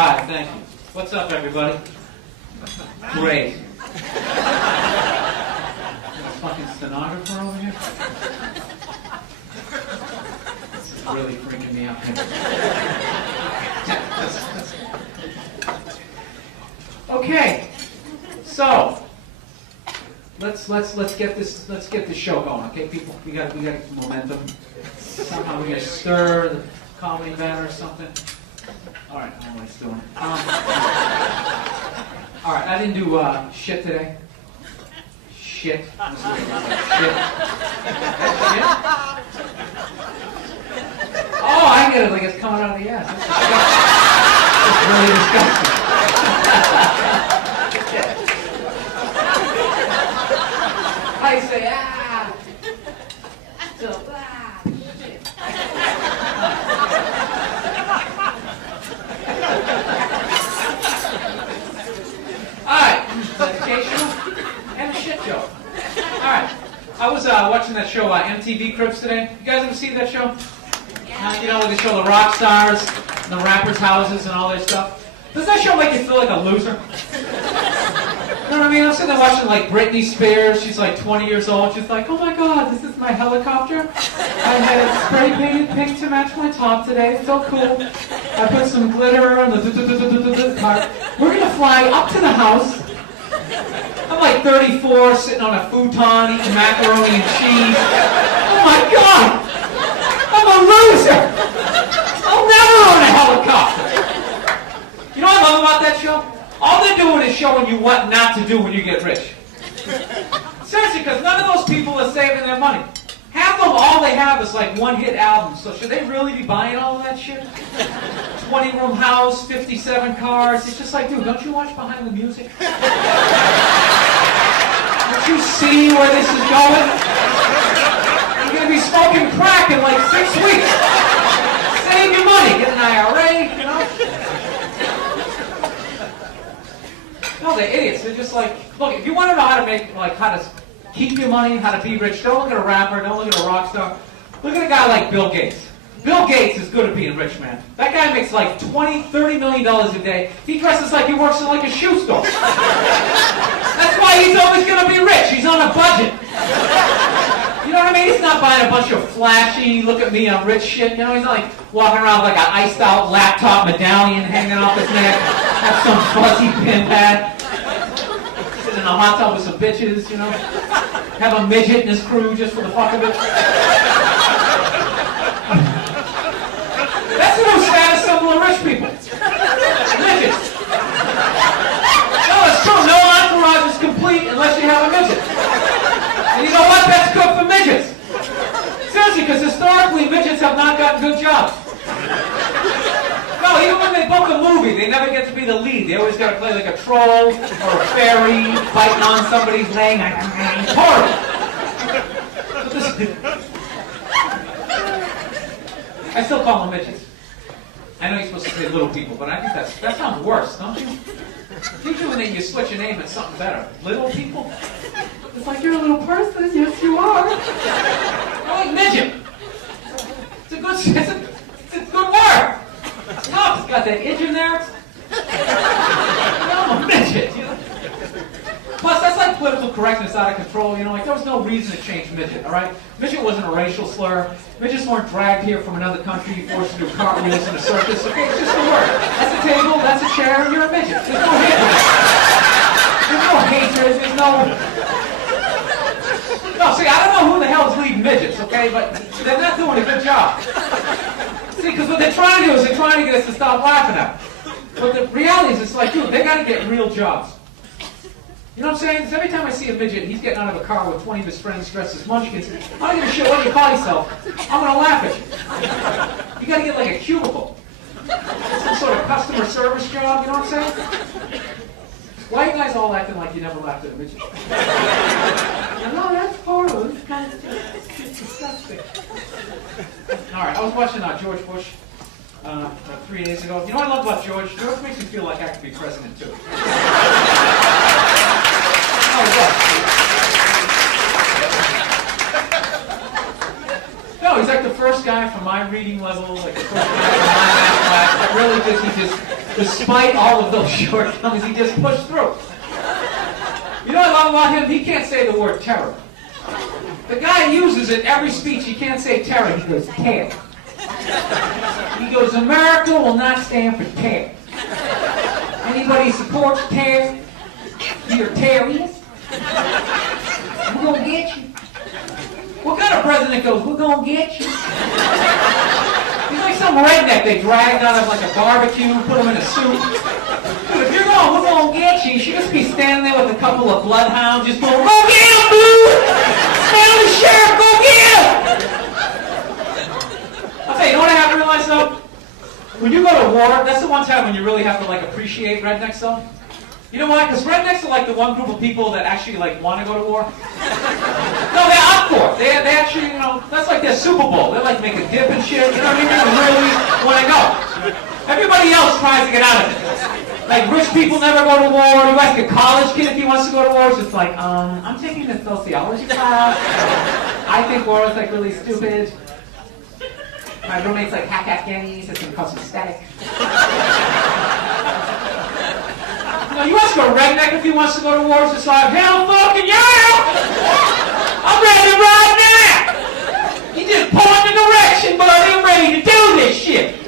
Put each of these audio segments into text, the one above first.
Hi, thank you. What's up, everybody? Great. Fucking stenographer over here? This is really freaking me out. Okay, so let's get this show going. Okay, people, we got momentum. Somehow we gotta stir the comedy batter or something. All right, I don't know what he's doing. All right, I didn't do shit today. Shit. Shit. Oh, I get it. Like it's coming out of the ass. It's really disgusting. I say so shit. Alright, educational and a shit joke. Alright, I was watching that show, MTV Cribs today. You guys ever see that show? You know, where they show the rock stars and the rappers' houses and all that stuff. Does that show make you feel like a loser? You know what I mean? I'm sitting there watching like Britney Spears. She's like 20 years old. She's like, oh my God, this is my helicopter. I had it spray painted pink to match my top today. It's so cool. I put some glitter on the part. We're going to fly up to the house. I'm like 34, sitting on a futon, eating macaroni and cheese. Oh my God! I'm a loser! I'll never own a helicopter! You know what I love about that show? All they're doing is showing you what not to do when you get rich. Seriously, because none of those people are saving their money. Half of them, all they have is like one-hit albums. So should they really be buying all of that shit? 20-room house, 57 cars. It's just like, dude, don't you watch behind the music? Don't you see where this is going? You're going to be smoking crack in like 6 weeks. Save your money. Get an IRA, you know? No, they're idiots. They're just like, look, if you want to know how to make, like, how to keep your money, how to be rich, don't look at a rapper, don't look at a rock star. Look at a guy like Bill Gates. Bill Gates is good at being rich, man. That guy makes like $20, $30 million a day. He dresses like he works in like a shoe store. That's why he's always going to be rich. He's on a budget. You know what I mean? He's not buying a bunch of flashy, look at me, I'm rich shit. You know, he's not like walking around with like an iced out laptop medallion hanging off his neck, have some fuzzy pin pad, sitting in a hot tub with some bitches, you know, have a midget in his crew just for the fuck of it. That's the new status symbol of rich people. Midgets. No, it's true. No entourage is complete unless you have a midget. And you know what? That's good for midgets. Seriously, because historically, midgets have not gotten good jobs. No, even when they book a movie, they never get to be the lead. They always got to play like a troll or a fairy, biting on somebody's leg. It's horrible. I still call them midgets. I know you're supposed to say little people, but I think that sounds worse, don't you? Usually when you switch your name, it's something better. Little people? It's like you're a little person. Yes, you are. I like midget. It's a good word. No, it's got that itch in there. I'm a midget. You know? Plus, that's like political correctness out of control. You know, like there was no reason to change midget. All right, midget wasn't a racial slur. Midgets weren't dragged here from another country, forced to do cartwheels in a circus. Okay, it's just a word. That's a table. That's a chair. And you're a midget. There's no hatred. There's no hatred. There's no. No, see, I don't know who the hell is leading midgets, okay, but they're not doing a good job. See, because what they're trying to do is they're trying to get us to stop laughing at them. But the reality is, it's like, dude, they got to get real jobs. You know what I'm saying? Because every time I see a midget, he's getting out of a car with 20 of his friends dressed as munchkins. I don't give a shit what you call yourself. I'm going to laugh at you. You got to get like a cubicle. Some sort of customer service job, you know what I'm saying? Why are you guys all acting like you never laughed at a midget? No, that's horrible. It's kind of disgusting. All right, I was watching George Bush 3 days ago. You know what I love about George? George makes me feel like I could be president too. No, he's like the first guy from my reading level, like the first guy from my class that really despite all of those shortcomings, he just pushed through. You know what I love about him? He can't say the word terror. The guy uses it every speech. He can't say terror. He goes, tear. He goes, America will not stand for tear. Anybody supports tear, you're terrorist. We're going to get you. What kind of president goes, we're going to get you? He's like some redneck they dragged out of like a barbecue, put him in a suit. Dude, if you're going, we're going to get you, you should just be standing there with a couple of bloodhounds just going, go get him, dude! Smell the sheriff, go get him! I'll tell you, you know what I have to realize though? When you go to war, that's the one time when you really have to like appreciate rednecks though. You know why? Because rednecks are like the one group of people that actually like want to go to war. No, they're up for it. They actually, you know, that's like their Super Bowl. They like make a dip and shit. You know what I mean? They really want to go. Everybody else tries to get out of it. Like rich people never go to war. You ask a college kid if he wants to go to war. It's just like, I'm taking this sociology class. I think war is like really stupid. My roommate's like hack Afghanis. It's gonna cause some static. You ask a redneck if he wants to go to war, it's just like, hell fucking yeah! I'm ready right now! You just point the direction, buddy, I'm ready to do this shit!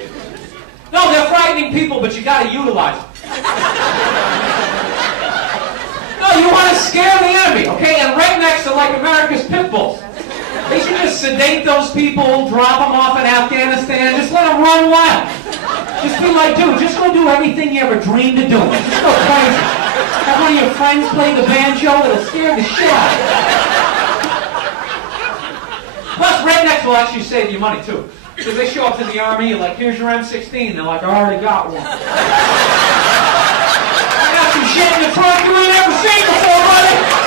No, they're frightening people, but you gotta utilize them. No, you want to scare the enemy, okay? And rednecks are like America's pit bulls. They should just sedate those people, drop them off in Afghanistan, just let them run wild. Just be like, dude, just go do everything you ever dreamed of doing. Just go crazy. Have one of your friends play the banjo, it'll scare the shit out of you. Plus, rednecks will actually save you money, too. Because they show up to the army, you're like, here's your M16. They're like, I already got one. I got some shit in the trunk you ain't ever seen before, buddy.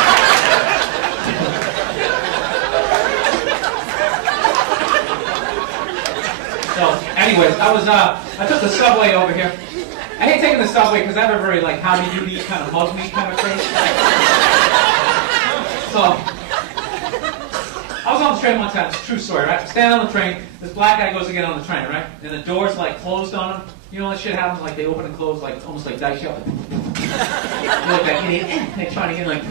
So, anyways, I took the subway over here. I hate taking the subway because I have a very like howdy-doody kind of mug me kind of thing. So, I was on the train one time. It's a true story, right? I'm standing on the train. This black guy goes to get on the train, right? And the doors like closed on him. You know that shit happens like they open and close like almost like dice shot. You're like that idiot. They're trying to get like.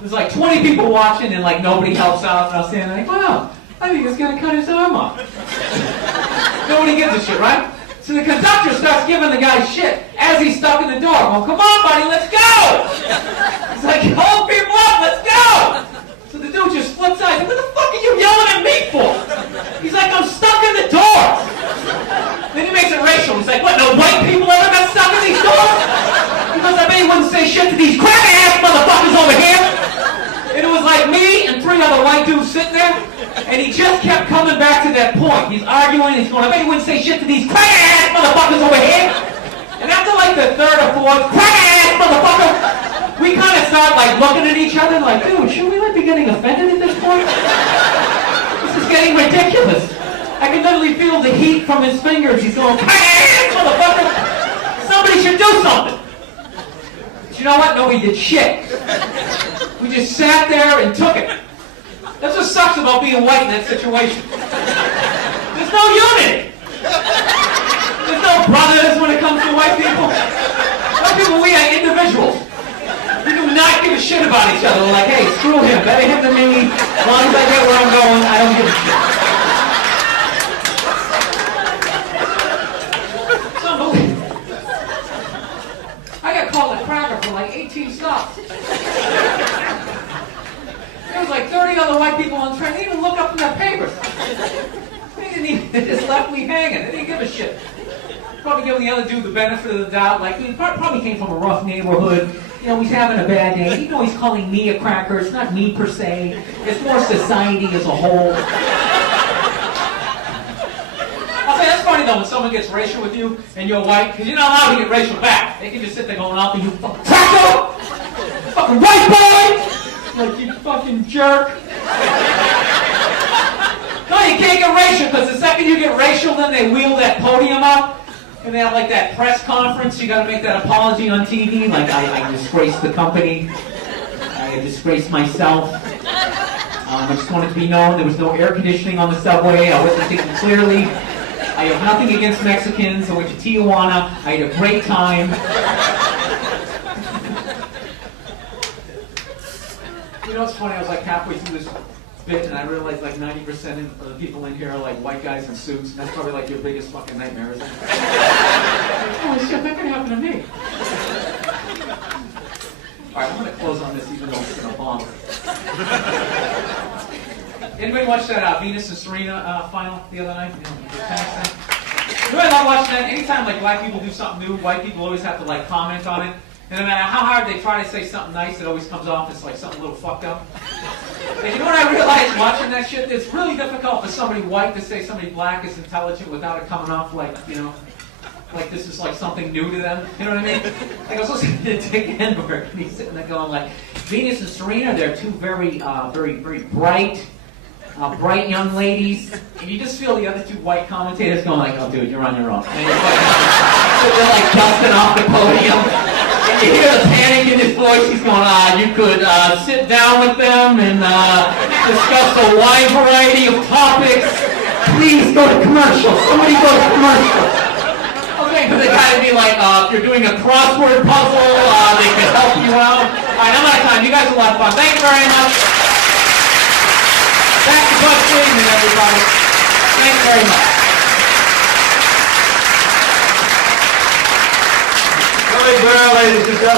There's like 20 people watching and like nobody helps out. And I was standing like, wow. I think he's gonna cut his arm off. Nobody gives a shit, right? So the conductor starts giving the guy shit as he's stuck in the door. Well, come on, buddy, let's go! He's like, hold people up, let's go! So the dude just flips out. He's like, what the fuck are you yelling at me for? He's like, I'm stuck in the doors. Then he makes it racial. He's like, what, no white people ever got stuck in these doors? Because I bet he wouldn't say shit to these crack-ass motherfuckers over here. And it was like me and 3 other white dudes sitting there. And he just kept coming back to that point. He's arguing, he's going, I bet he wouldn't say shit to these crack-ass motherfuckers over here. And after like the 3rd or 4th, crack-ass motherfucker, we kind of start like looking at each other like, dude, should we like be getting offended at this point? This is getting ridiculous. I can literally feel the heat from his fingers. He's going, crack-ass motherfucker. Somebody should do something. But you know what? Nobody did shit. We just sat there and took it. That's what sucks about being white in that situation. There's no unity. There's no brothers when it comes to white people. White people, we are individuals. We do not give a shit about each other. We're like, hey, screw him. Better him than me. As long as I get where I'm going, I don't give a shit. It's unbelievable. I got called a cracker for like 18 stops. There was like 30 other white people on the train. They didn't even look up in their papers. They just left me hanging. They didn't give a shit. Probably giving the other dude the benefit of the doubt. Like, he probably came from a rough neighborhood. You know, he's having a bad day. Even though he's calling me a cracker, it's not me per se. It's more society as a whole. I'll say that's funny though when someone gets racial with you and you're white, because you're not allowed to get racial back. They can just sit there going off at you, fucking cracker! Fucking white boy! Like, you fucking jerk. No, you can't get racial, because the second you get racial, then they wheel that podium up, and they have like that press conference. You gotta make that apology on TV, like, I disgraced the company. I disgraced myself. I just wanted to be known there was no air conditioning on the subway. I wasn't thinking clearly. I have nothing against Mexicans. I went to Tijuana. I had a great time. You know what's funny? I was like halfway through this bit and I realized like 90% of the people in here are like white guys in suits. And that's probably like your biggest fucking nightmare, isn't it? Oh shit, that could happen to me. Alright, I'm going to close on this even though it's going to bomb. Anybody watch that Venus and Serena final the other night? You know, the tennis thing? Anybody love watching that? Anytime like black people do something new, white people always have to like comment on it. And no matter how hard they try to say something nice, it always comes off as like something a little fucked up. And you know what I realized watching that shit? It's really difficult for somebody white to say somebody black is intelligent without it coming off like, you know, like this is like something new to them. You know what I mean? Like I was listening to Dick Enberg, and he's sitting there going like, Venus and Serena, they're two very bright young ladies, and you just feel the other two white commentators going like, oh dude, you're on your own. And they're like dusting off the podium. And you hear the panic in his voice. He's going, you could sit down with them and discuss a wide variety of topics. Please go to commercial. Somebody go to commercial. Okay, but they gotta be like, if you're doing a crossword puzzle, they can help you out. Alright, I'm out of time. You guys are a lot of fun. Thank you very much. Thank you for listening, everybody. Thank you very much. Ladies and gentlemen.